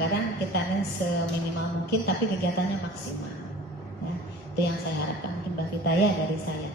anggaran kita seminimal mungkin, tapi kegiatannya maksimal. Ya, itu yang saya harapkan. Mungkin Mbak Vita ya dari saya.